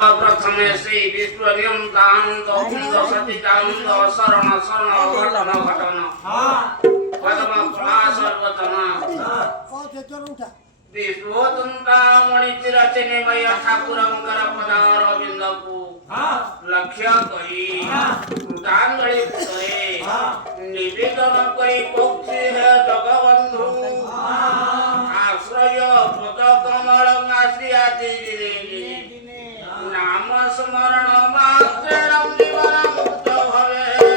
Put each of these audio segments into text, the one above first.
प्रथमे श्री विश्वनियंतानंद कुंद सचिदानंद शरण शरण घटन घटन पद्म सर्वतन विश्वतंतामणिचिरचिन्मय ठाकुरंकर पदारविंदकु लक्ष्य करी कृतांजलि करे निवेदन करी पक्षी है जगबंधु आश्रय पद कमल आश्रिया नाम स्मरण मात्रेण जीवन मुक्त भवे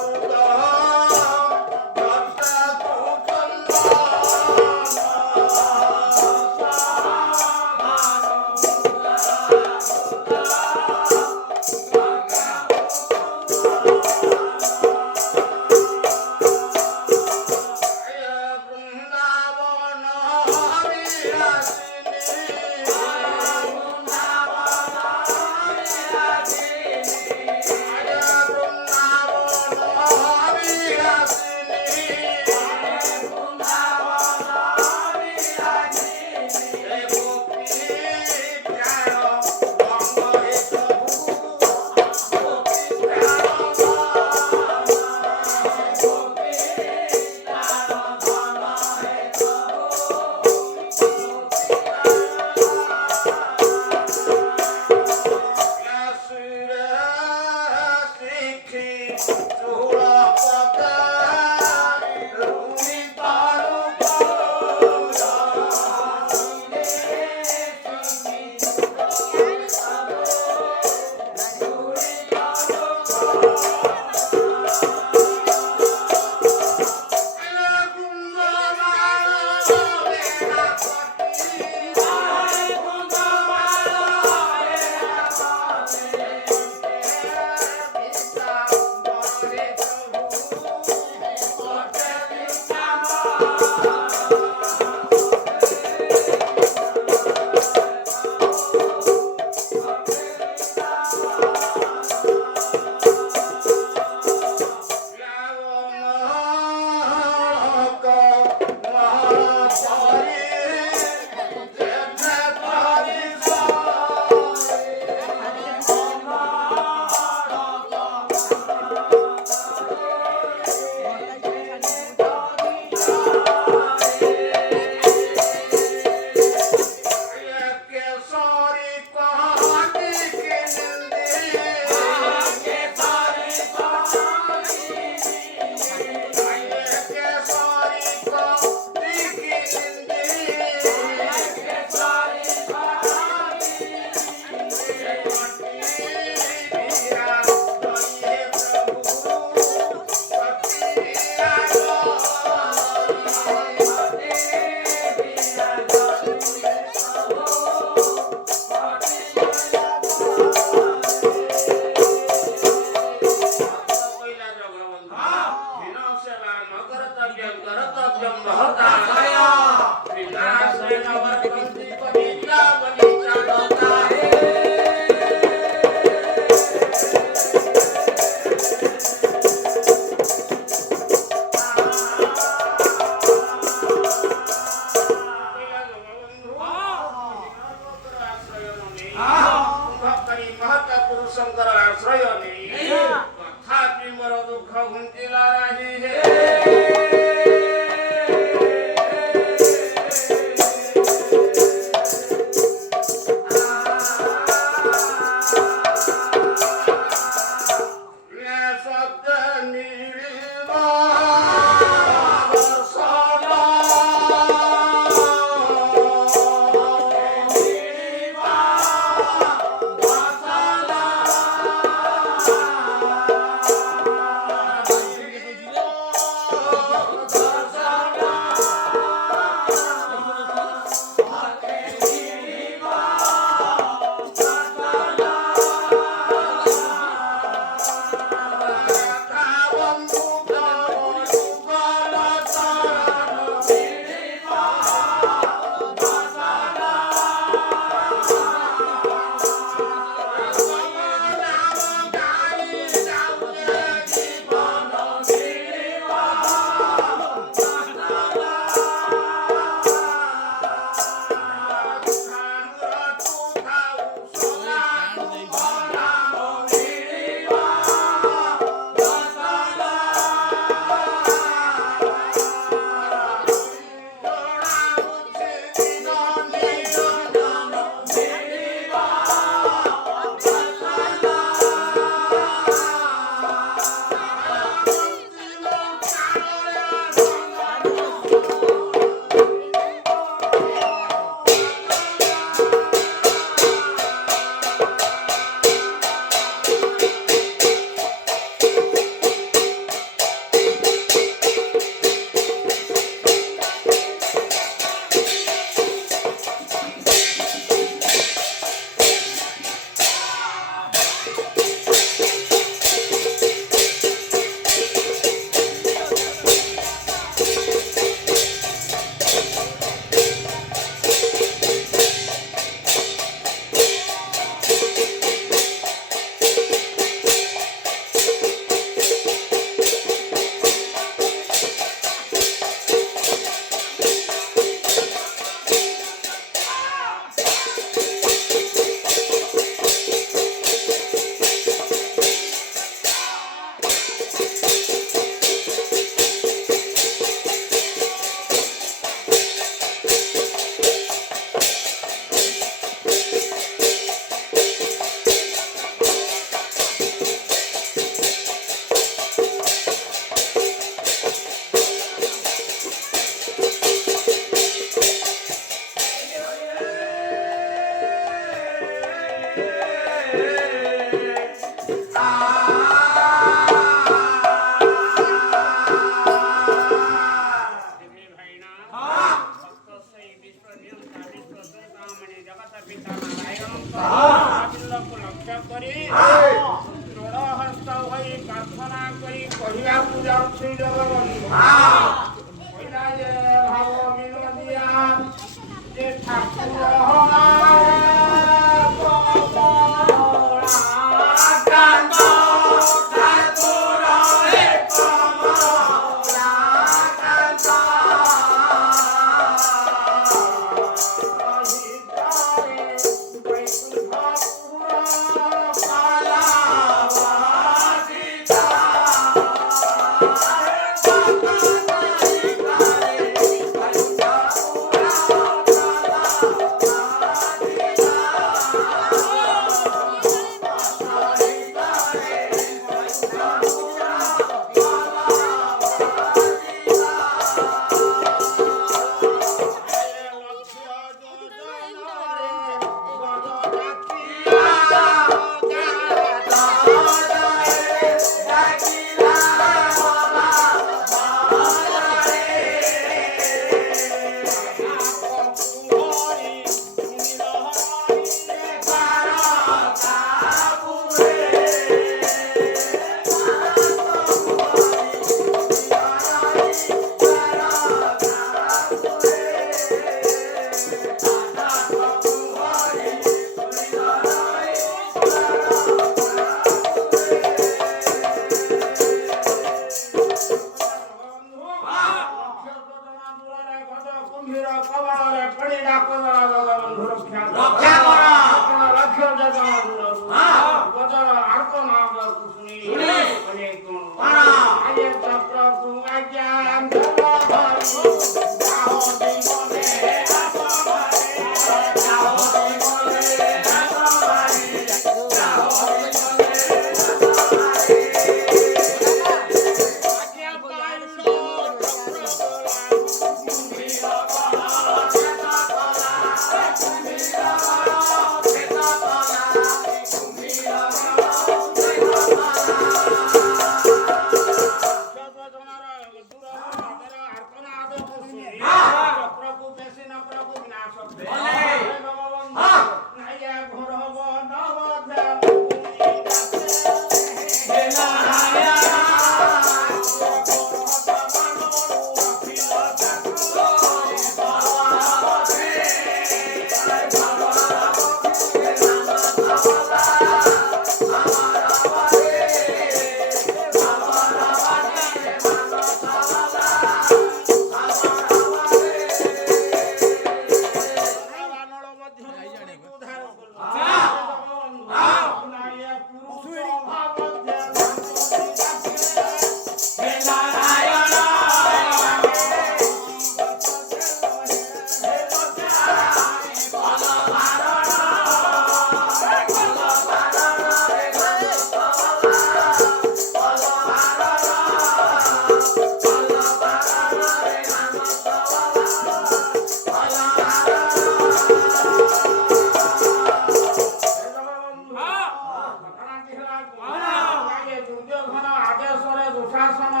ଦୁଃଶାସନ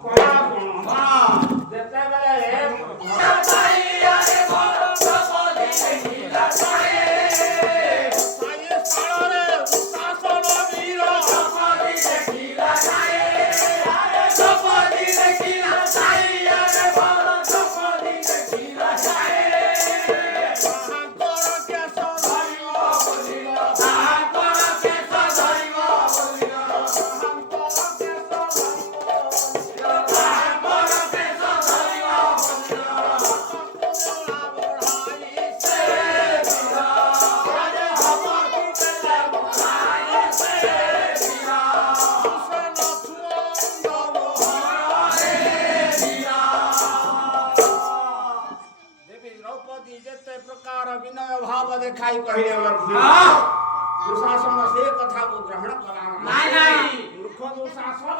କଳା କଣ ଯେତେବେଳେ ଖାଇ କହିଲେ ଦୁଶାସନ ସେ କଥାକୁ ଗ୍ରହଣ କଲା ନାହିଁ ମୂର୍ଖ ଦୁଶାସନ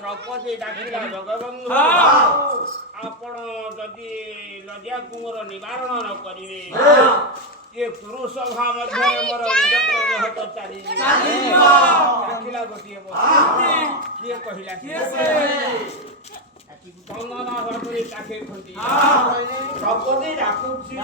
ଦ୍ରୌପଦୀ ଡାକିଲା ଜଗବନ୍ଧୁ ଆପଣ ଯଦି ଲଜ୍ଜା ତୁମର ନିବାରଣ ନ କରିବେ ଏ ପୁରୁଷ ସଭା ମଧ୍ୟରେ ମୋର ଇଜ୍ଜତ ମହତ ଚାଲିଯିବ ଡାକିଲା ଗୋଟିଏ କିଏ କହିଲା ଚନ୍ଦନ ଭାବରେ ତାକେ ଖୋଜି ଦ୍ରୌପଦୀ ଡାକୁଛି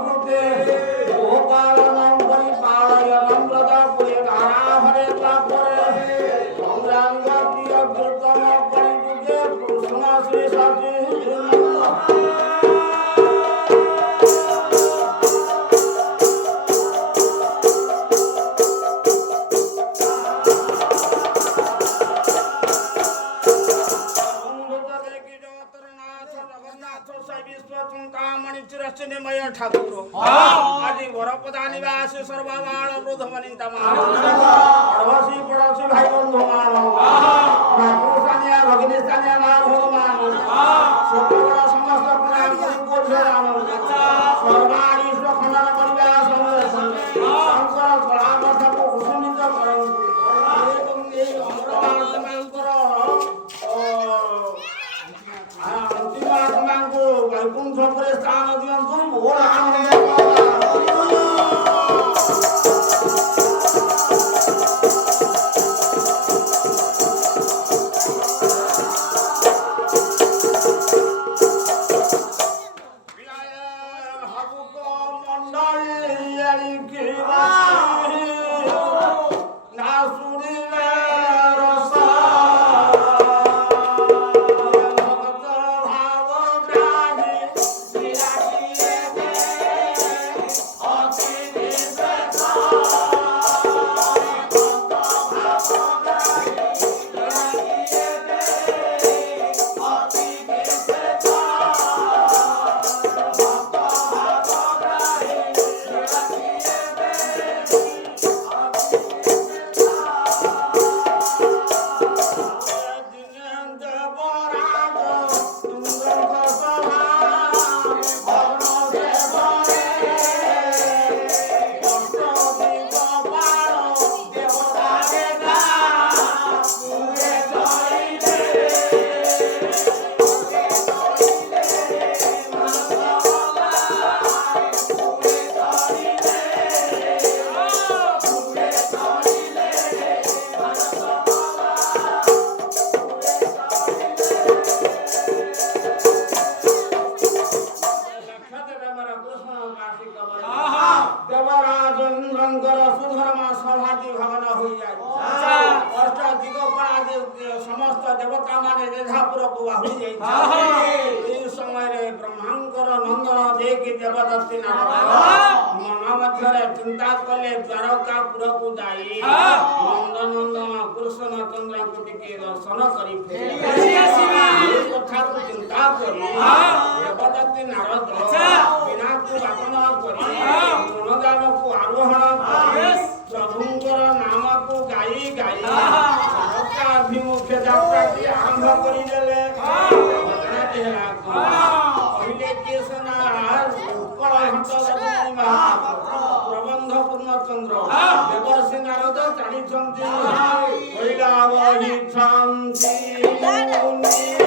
कृते गोपालनं परिपालयनं व्रतपुरे धाराहरे तापरे गौराङ्गप्रिय कीर्तन कलियुगे कृष्ण श्री सचिदानन्द चिरस्चिन्मय ठाकुर आदि वरपदा निवास सर्वबाण वृद्ध वनिता पड़ोसी पड़ोसी भाई बंधु मान पुरुषानिया भगिनी स्थानिया मान भगवान সকল সমস্ত প্রণাম করি পূজ্যরাম সর্বাণি খণ্ডন করিবা সঙ্গে সঙ্গে শঙ্কর কলাবর্ষକୁ কুসুমিত କରନ୍ତୁ ଏବଂ এই ଅମରମାନଙ୍କର ଅନ୍ତିମ ଆତ୍ମାଙ୍କୁ ବୈକୁଣ୍ଠପୁରେ ସ୍ଥାନ ଦିଅନ୍ତୁ ମୋର ଆନନ୍ଦ समस्त देवता माने रेधापुर को बाहुली जाई समय ब्रह्मांकर नंदन देकी देवदत्ती मन मध्य चिंता कले द्वारकापुर को जाई नंदनंदन कृष्ण चंद्र को टिके दर्शन करी कथा को चिंता करी देवदत्ती नारद बिना को वादन करी मनोदान को आरोहण करी प्रभुंकर नाम को गाई गाई अभिमुख्य यात्रा की आरंभ करी देले घटना तेरा पहिले केसनार उत्कल हंत पूर्णिमा प्रबंध पूर्ण चंद्र देवर्षि नारद जानी छंती पहिला वही छंती मुनि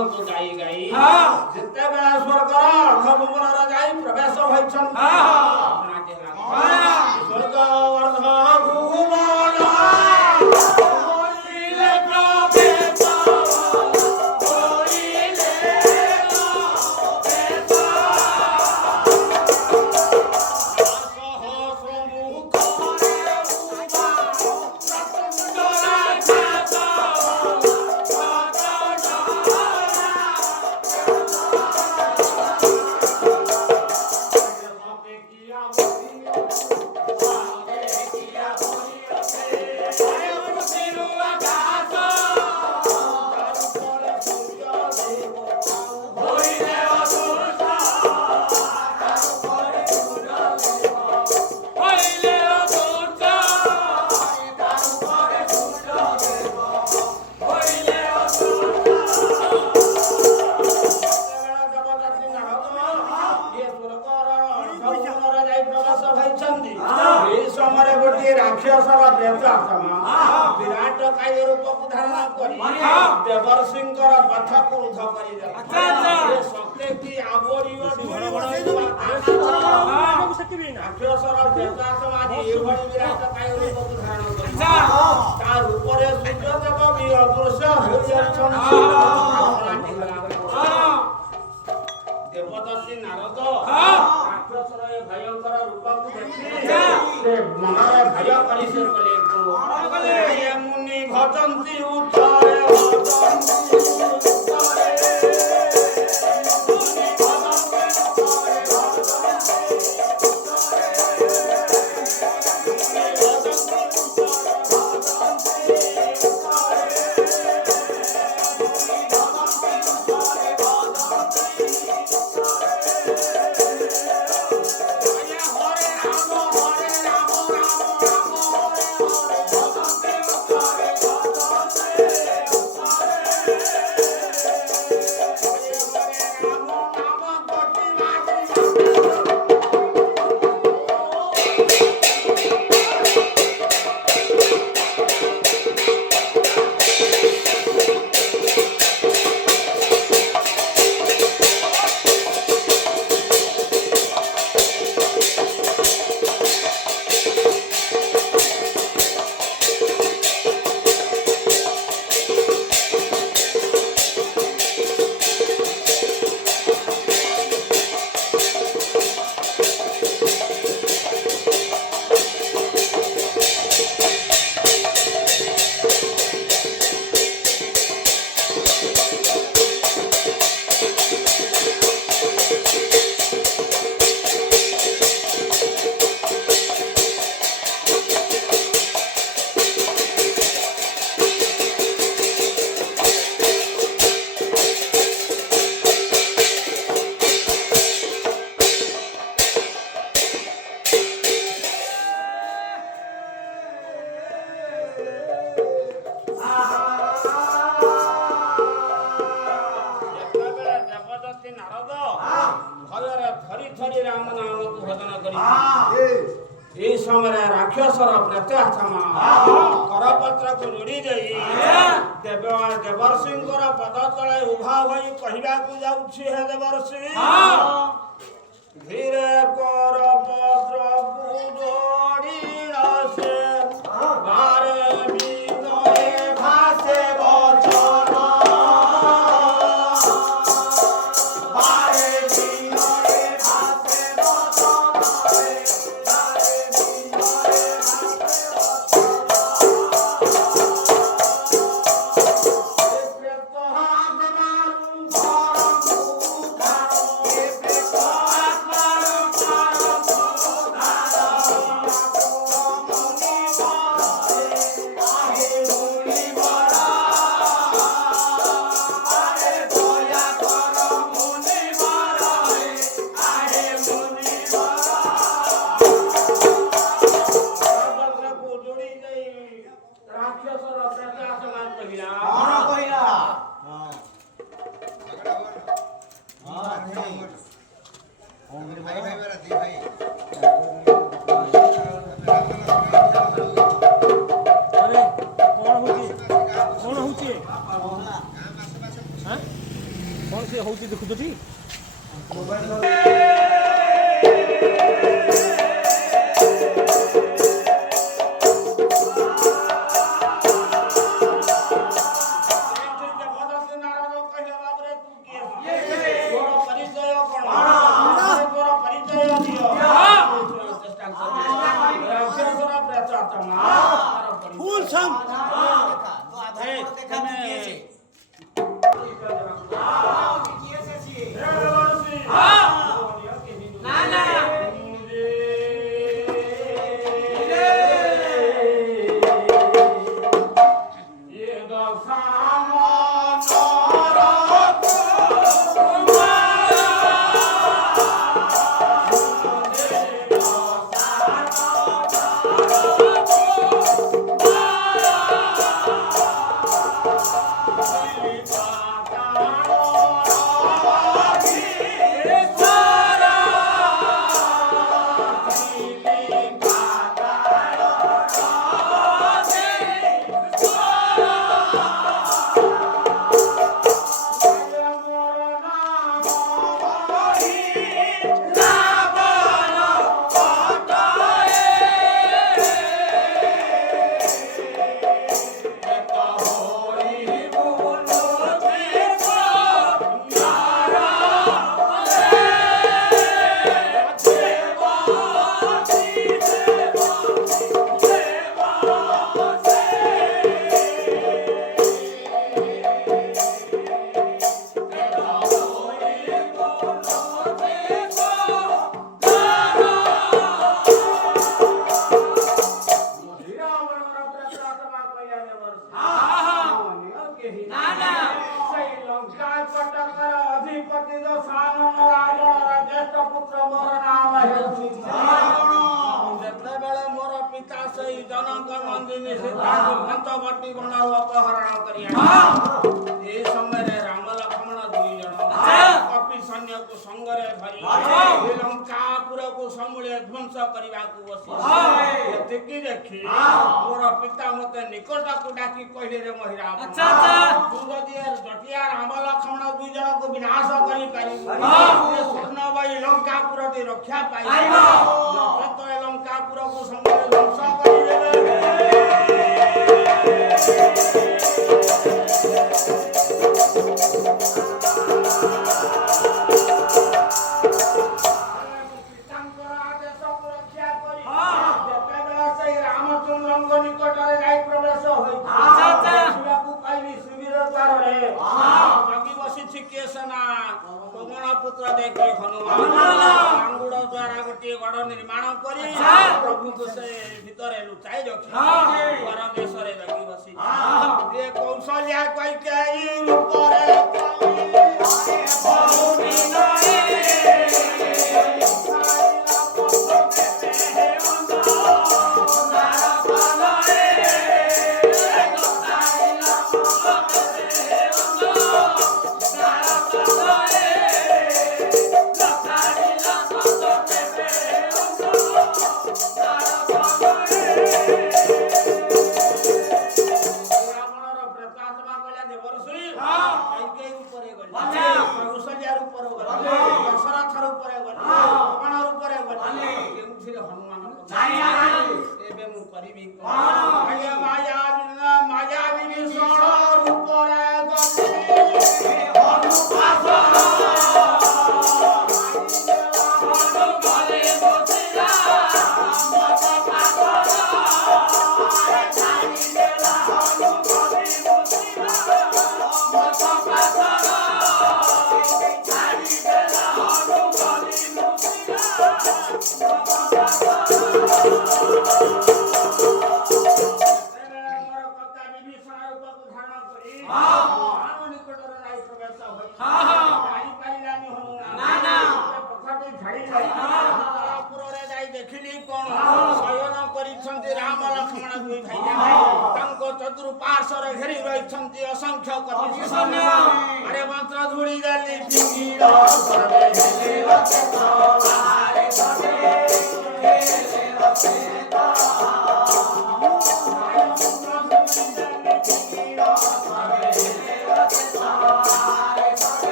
ଗୁଣକୁ ଗାଇ ଗାଇ ଯେତେବେଳେ ସ୍ୱର୍ଗର ଅର୍ଦ୍ଧଭୁବନର ଯାଇ ପ୍ରବେଶ ହୋଇଛନ୍ତି ସ୍ୱର୍ଗ ଅର୍ଦ୍ଧଭୁବନ विराट काय रूपक धारण करी देवर्षिंकर पथ क्रोध करी सत्य की आवरी राक्षसर देवतात्मादि एभଳି विराट काय रूपक धारण करी तार ऊपर सूर्यदेव भी अदृश्य होई जाछन देवदत्ती नारद राक्षसर भयंकर रूपक देखि से मनरे भय करी से कले ये मुनि भजन्ति उच्चारे भजन्ति उच्चारे मुनि भजन्ति उच्चारे राक्षसर प्रत्यात्मा करपत्र को जोड़ी जाई देवर्षिंकर पद तले उभा होई कहिबा को जाउछि हे देवर्षि धीरे करपत्र को जोड़ी से बारे बिनोए भासे वचन बारे बिनोए भासे କ'ଣ ସେ ହେଉଛି ଦେଖୁଛ ଟି? फूल संग ଯେତେବେଳେ ମୋର ପିତା ସେଇ ଜନକ ନନ୍ଦିନୀ ସୀତାଙ୍କୁ ଗଣରୁ ଅପହରଣ କରି ଏହି ସମୟରେ ରାମ ଲକ୍ଷ୍ମଣ ଦୁଇ ଜଣ କପି ସୈନ୍ୟକୁ ସଙ୍ଗରେ ଧରି ଲଙ୍କାପୁରକୁ ସମୂଳେ ଧ୍ୱଂସ କରିବାକୁ ବସିଲେ। ଏତିକି ଦେଖି ମୋର ପିତା ମତେ ନିକଟକୁ ଡାକି କହିଲେ ରେ ମହିରା, ତୁ ଯଦି ଜଟିଆ ରାମ ଲକ୍ଷ୍ମଣ ଦୁଇ ଜଣକୁ ବିନାଶ କରିପାରିବୁ ସ୍ୱର୍ଣ୍ଣବାଇ ଲଙ୍କାପୁରଟି ରକ୍ଷା ପାଇବ, ଲଙ୍କାପୁରକୁ ସମୂଳେ ଧ୍ୱଂସ କରିଦେବେ। ନିକଟରେ ଯାଇ ପ୍ରବେଶ ହୋଇବାକୁ ପାଇଲି ଶିବିର ଦ୍ୱାରରେ ଜଗି ବସିଛି କିଏ ସେନା ପବନ ପୁତ୍ର ଦେଖି ହନୁମାନ ଆଙ୍ଗୁଡ଼ ଦ୍ୱାରା ଗୋଟିଏ ଗଡ଼ ନିର୍ମାଣ କରି ପ୍ରଭୁଙ୍କୁ ସେ ଭିତରେ ଲୁଚାଇ ରଖି ଘର ଦେଶରେ ଜଗି ବସିଛି। ଏ କୌଶଲ୍ୟା କୈକେୟୀ ରୂପରେ ଦେଖିଲି କଣ ଶୟନ କରିଛନ୍ତି ରାମ ଲକ୍ଷ୍ମଣ ଦୁଇ ଭାଇ ତାଙ୍କ ଚତୁଃପାର୍ଶ୍ୱରେ ଘେରି ରହିଛନ୍ତି ଅସଂଖ୍ୟ କପି ସୈନ୍ୟ। ଆରେ ମନ୍ତ୍ର ଧୂଳି ଦେଲି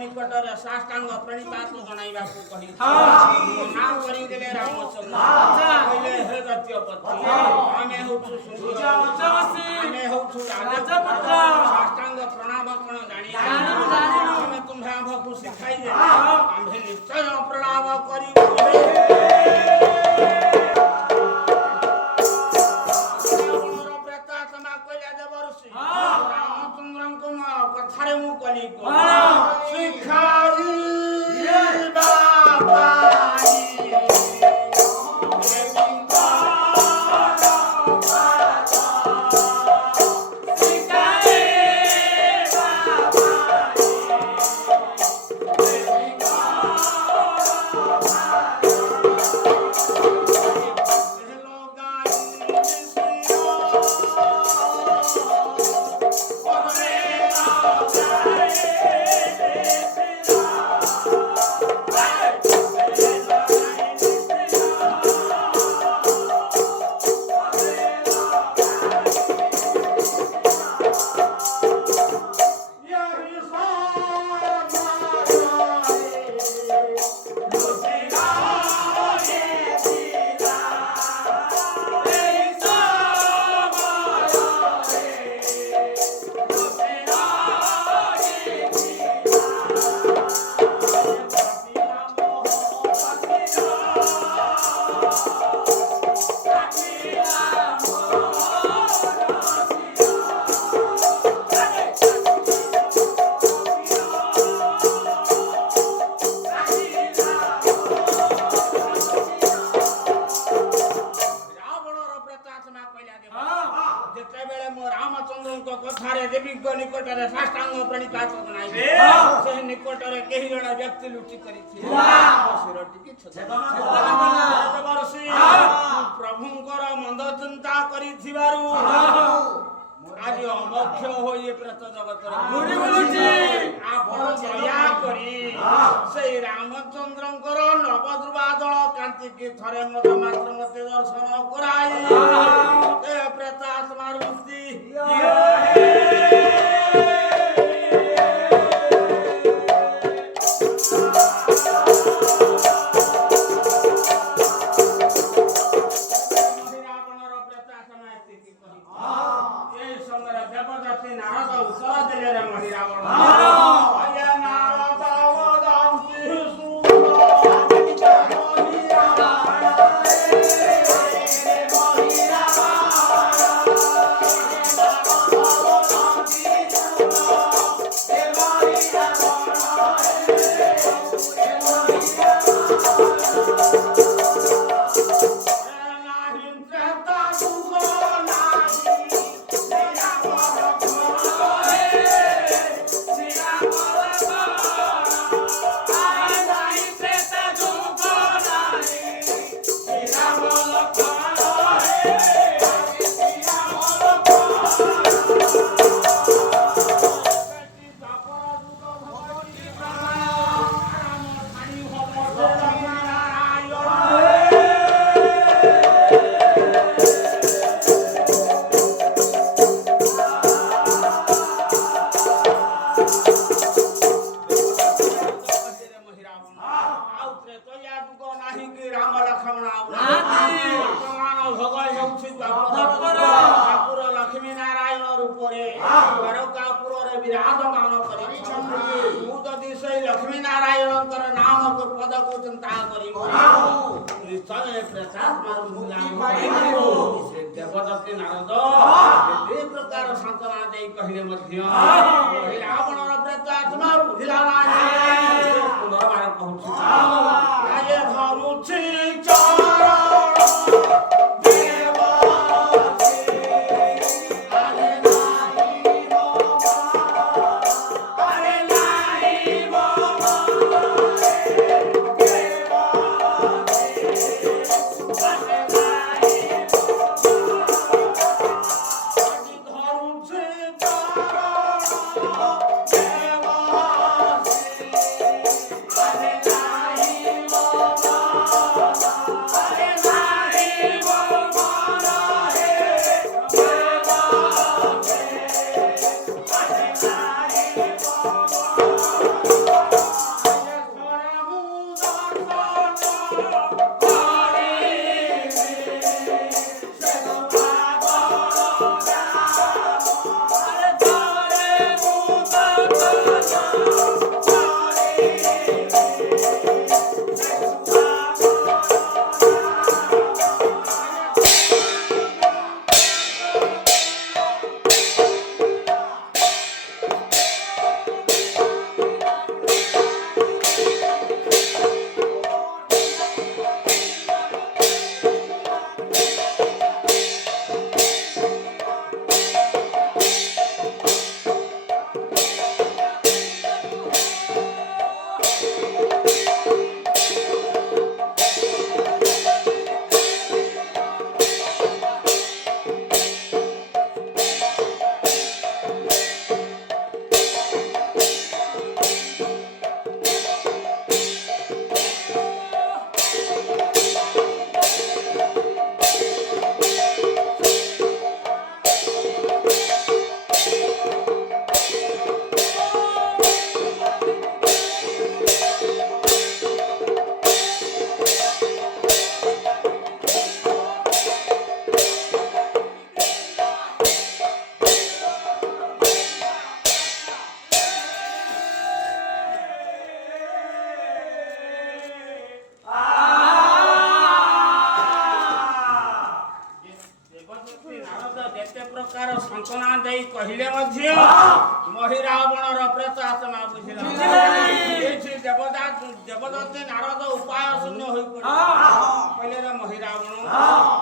ନିକଟରେ ସାଷ୍ଟାଙ୍ଗ ପ୍ରଣିପାତ ଜଣାଇବାକୁ କହି ମନା କରିଦେଲେ ରାମଚନ୍ଦ୍ର। କହିଲେ ହେ ଦୈତ୍ୟପତି, ଆମେ ହେଉଛୁ ଆମେ ହେଉଛୁ ରାଜପୁତ୍ର, ସାଷ୍ଟାଙ୍ଗ ପ୍ରଣାମ କଣ ଜାଣିଲୁ? ଆମେ ତୁମ୍ଭେ ଆମ୍ଭକୁ ଶିଖାଇଦେଲେ ଆମ୍ଭେ ନିଶ୍ଚୟ ପ୍ରଣାମ କରିବୁ। ରାମଚନ୍ଦ୍ରଙ୍କ କଥାରେ ମୁଁ କଲି ଶିଖାଇ ଯେତେବେଳେ ମୋ ରାମଚନ୍ଦ୍ରଙ୍କ କଥାରେ ଦେବୀଙ୍କ ନିକଟରେ ସାଷ୍ଟାଙ୍ଗ ପ୍ରଣିପାତ ଜଣାଇବେ, ସେ ନିକଟରେ କେହି ଜଣେ ବ୍ୟକ୍ତି ଲୁଚି କରିଥିଲେ ପ୍ରଭୁଙ୍କର ମନ୍ଦ ଚିନ୍ତା କରିଥିବାରୁ ଆଜି ଅମୋକ୍ଷ ହୋଇ ପ୍ରେତ ଜଗତରେ ଆପଣ ଦୟାକରି ସେଇ ରାମଚନ୍ଦ୍ରଙ୍କର ନବଦୃବା ଦଳ କାନ୍ତିକି ଥରେ ମାତ୍ର ମତେ ଦର୍ଶନ କରାଇ ଏ ପ୍ରେତ ଆତ୍ମାର ମୁକ୍ତି ନାରଦ ଉତ୍ତର ଦେଲେ ରେ ମହିରାବଣ ଦେବଦତ୍ତୀ ନାରଦ ଏ ପ୍ରକାର ସାନ୍ତ୍ୱନା ଦେଇ କହିଲେ ମଧ୍ୟ ରାବଣର ପ୍ରେତ ଆତ୍ମା ବୁଝିଲା ନାହିଁ। ପୁନର୍ବାର କହୁଛି ଧରୁଛି ଚରଣ ପ୍ରକାର ସାନ୍ତ୍ୱନା ଦେଇ କହିଲେ ମଧ୍ୟ ମହିରାବଣର ପ୍ରେତ ଆତ୍ମା ବୁଝିଲା ଏଠି ଦେବଦତ୍ତୀ ନାରଦ ଉପାୟ ଶୂନ୍ୟ ହୋଇପଡ଼ିଲେ କହିଲେ ରେ ମହିରାବଣ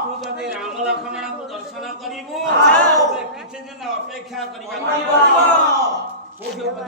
ତୁ ଯଦି ରାମ ଲକ୍ଷ୍ମଣଙ୍କୁ ଦର୍ଶନ କରିବୁ କିଛି ଦିନ ଅପେକ୍ଷା କରିବାକୁ ପଡ଼ିବ।